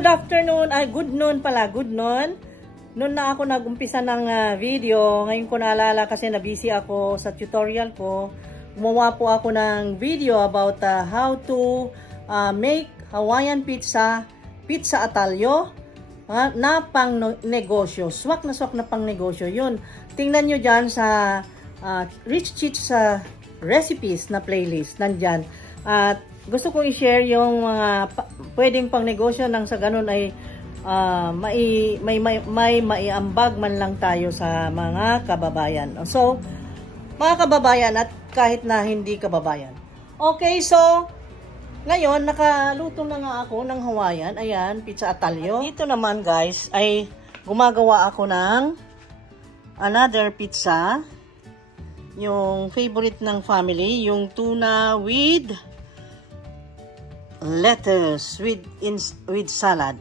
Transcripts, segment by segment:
good afternoon. Ay, good noon pala. Good noon. Noon na ako nag-umpisa ng video. Ngayon ko naalala kasi na-busy ako sa tutorial ko. Gumawa po ako ng video about how to make Hawaiian pizza, pizza atalyo, na pang negosyo. Swak na pang negosyo. Yun. Tingnan nyo dyan sa Rich Chicks recipes na playlist. Nandyan. At gusto kong i-share yung mga pwedeng pang negosyo nang sa ganun ay may maiambag man lang tayo sa mga kababayan. So, mga kababayan at kahit na hindi kababayan. Okay, so ngayon nakaluto na nga ako ng Hawaiian. Ayan, pizza atalyo. At dito naman guys ay gumagawa ako ng another pizza. Yung favorite ng family, yung tuna with lettuce with salad.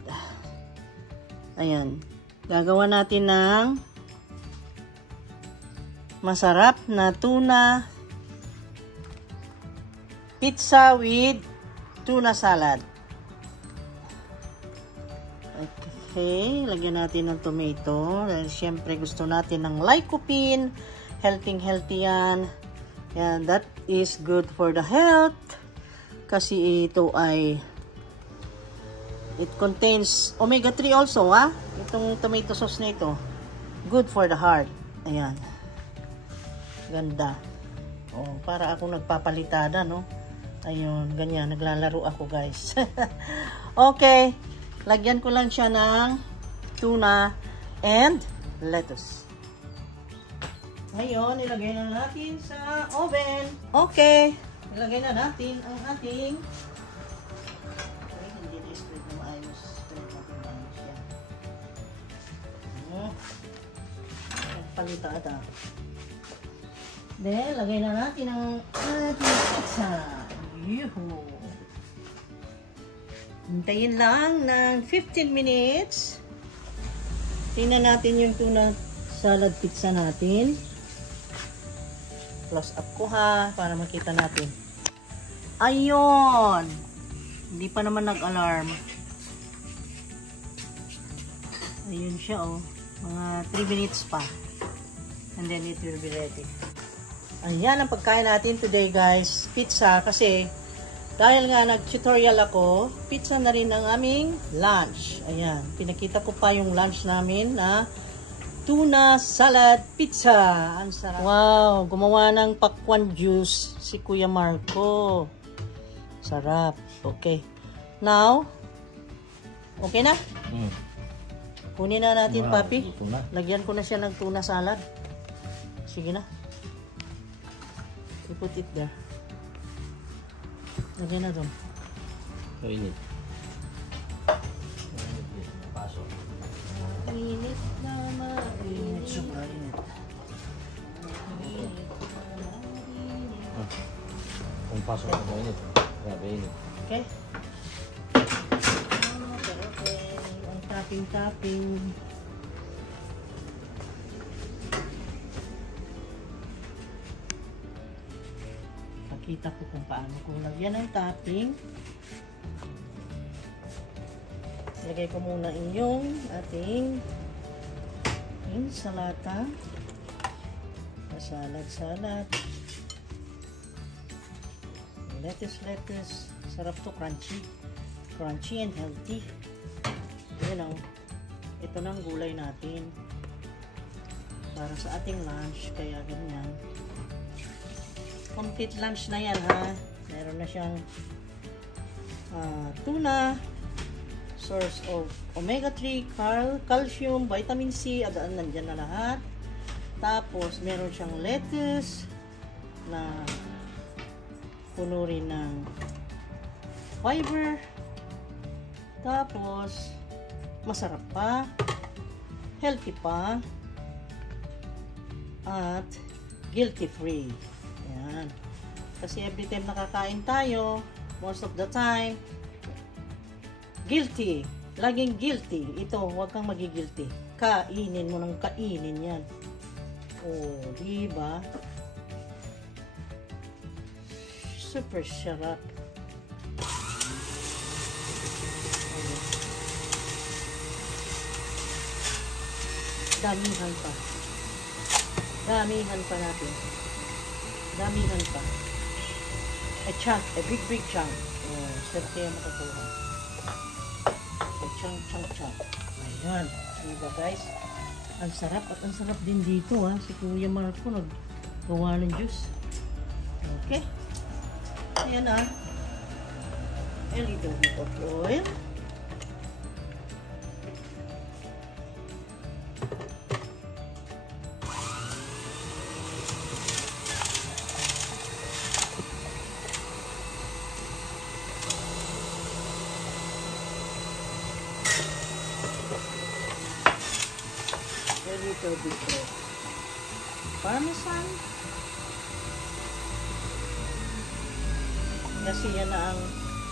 Ayan. Gagawa natin ng masarap na tuna pizza with tuna salad. Okay, lagyan natin ng tomato. Dahil syempre gusto natin ng lycopene. Healthy yan. And that is good for the health. Kasi ito ay it contains omega-3 also, ha? Itong tomato sauce na ito. Good for the heart. Ayan. Ganda. Oh, para ako nagpapalitada, no? Ayun, ganyan. Naglalaro ako, guys. Okay. Lagyan ko lang siya ng tuna and lettuce. Ngayon, ilagay na natin sa oven. Okay. Ilagay na natin ang ating hindi na-spread na maayos. Spread natin maayos yan. Nagpalita ata. Then, lagay na natin ang ating pizza. Yuhu! Hintayin lang ng 15 minutes. Tingnan natin yung tuna salad pizza natin. Close up ko ha, para makita natin. Ayun! Hindi pa naman nag-alarm. Ayun siya oh. Mga 3 minutes pa. And then it will be ready. Ayan ang pagkain natin today guys. Pizza kasi dahil nga nag-tutorial ako, pizza na rin ang aming lunch. Ayan. Pinakita ko pa yung lunch namin na tuna salad pizza. Ang sarap. Wow, gumawa ng pakwan juice si Kuya Marco. Sarap. Okay. Now, okay na? Kunin na natin, wow, papi. Lagyan ko na siya ng tuna salad. Sige na. You put it there. Lagyan na doon. Mainit. Init na mainit. Sobra init. Kung pasok na mainit. Grabe init. Okay. Okay. Ang tapping-tapping. Pakita ko kung paano kung lagyan ng topping. Lagay ko muna yung ating insalata. Salad. Lettuce. Sarap to, crunchy. Crunchy and healthy. Yan o. Ito na ang gulay natin. Para sa ating lunch. Kaya ganyan. Complete lunch na yan ha. Meron na siyang tuna. Source of omega-3, calcium, vitamin C, adaan nandyan na lahat. Tapos, meron siyang lettuce na puno rin ng fiber. Tapos, masarap pa, healthy pa, at guilty-free. Ayan. Kasi every time nakakain tayo, most of the time, guilty. Laging guilty. Ito, huwag kang magigilty. Kainin mo ng kainin yan. Oh, diba? Super sarap. Damihan pa. Damihan pa natin. Damihan pa. A chunk, a big chunk. Oh, sarap kaya makakuha. A chunk. Ayan. Diba guys? Ang sarap at ang sarap din dito ha. Si Kuya Marco naggawa ng juice. Okay. Ayan ha. A little bit of oil. A little bit of parmesan. Kasi yan na ang,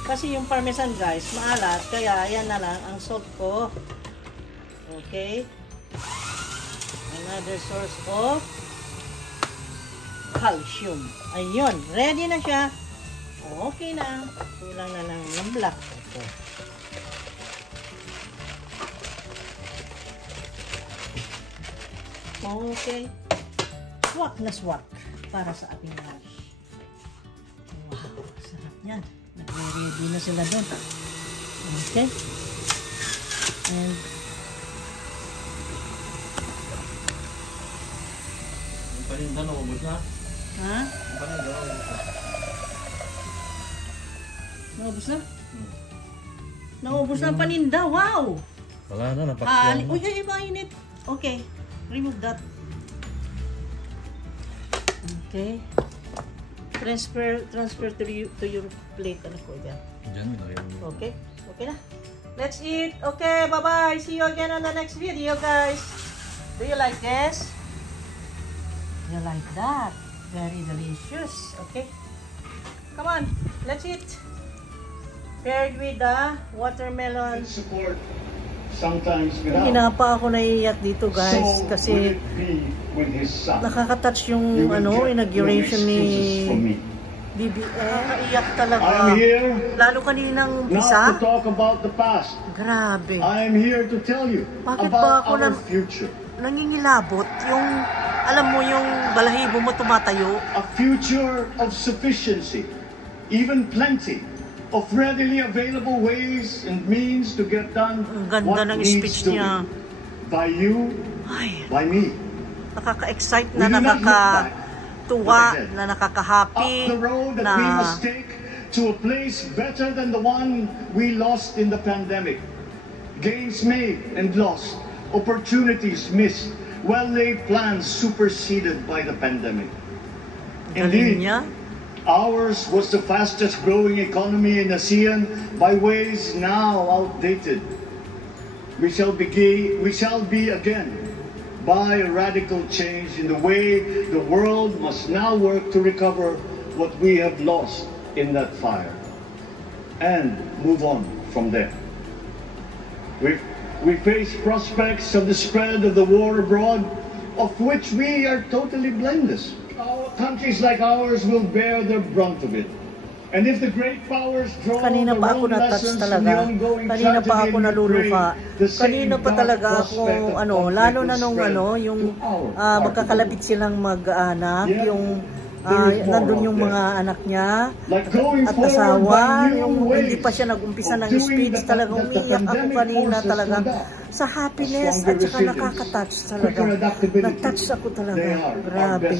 kasi yung parmesan guys maalat, kaya yan na lang ang salt ko. Okay, another source of calcium. Ayun, ready na siya. Okay na, kulang na lang ng black. Okay, swak na swak para sa ating lunch. Wow, sarap yan. Nag-ready na sila doon. Okay. And Yung paninda, naubos na? ha? Yung paninda, naubos na? Naubos na? Naubos na ang paninda. Wow! Wala na, napakyan. Uy, mainit. Okay. Remove that. Okay. Transfer to your plate. Ano po yan? Diyan, Okay. Okay na. Let's eat. Okay, bye-bye. See you again on the next video, guys. Do you like this? You like that? Very delicious. Okay. Come on. Let's eat. Paired with the watermelon. Support. Sometimes without. Hinapa ako naiiyak dito guys kasi nakaka-touch yung inauguration ni BBM. Nakaiyak talaga. Lalo kaninang umpisa. Not to talk about the past. Grabe. I am here to tell you bakit ba about ako our future. Nangingilabot yung, alam mo yung balahibo mo tumatayo. A future of sufficiency, even plenty. Of readily available ways and means to get done what needs to be by you, by me. Nakaka-excite na, nakaka-tuwa, na nakaka-happy, up the road that we must take to a place better than the one we lost in the pandemic. Gains made and lost, opportunities missed, well-laid plans superseded by the pandemic. Indeed, ours was the fastest growing economy in ASEAN by ways now outdated. We shall be again by a radical change in the way the world must now work to recover what we have lost in that fire and move on from there. We face prospects of the spread of the war abroad, of which we are totally blameless. Countries like ours will bear the brunt of it. And if the great powers draw kanina pa ako na-touch talaga. Kanina pa ako naluluha. Kanina pa talaga ako, lalo na nung yung magkakalapit silang mag-anak, yung nandun yung mga anak niya at asawa, yung hindi pa siya nag-umpisa ng speech, talagang umiyak ako kanina talaga sa happiness at saka nakaka-touch talaga. Na-touch ako talaga. Grabe.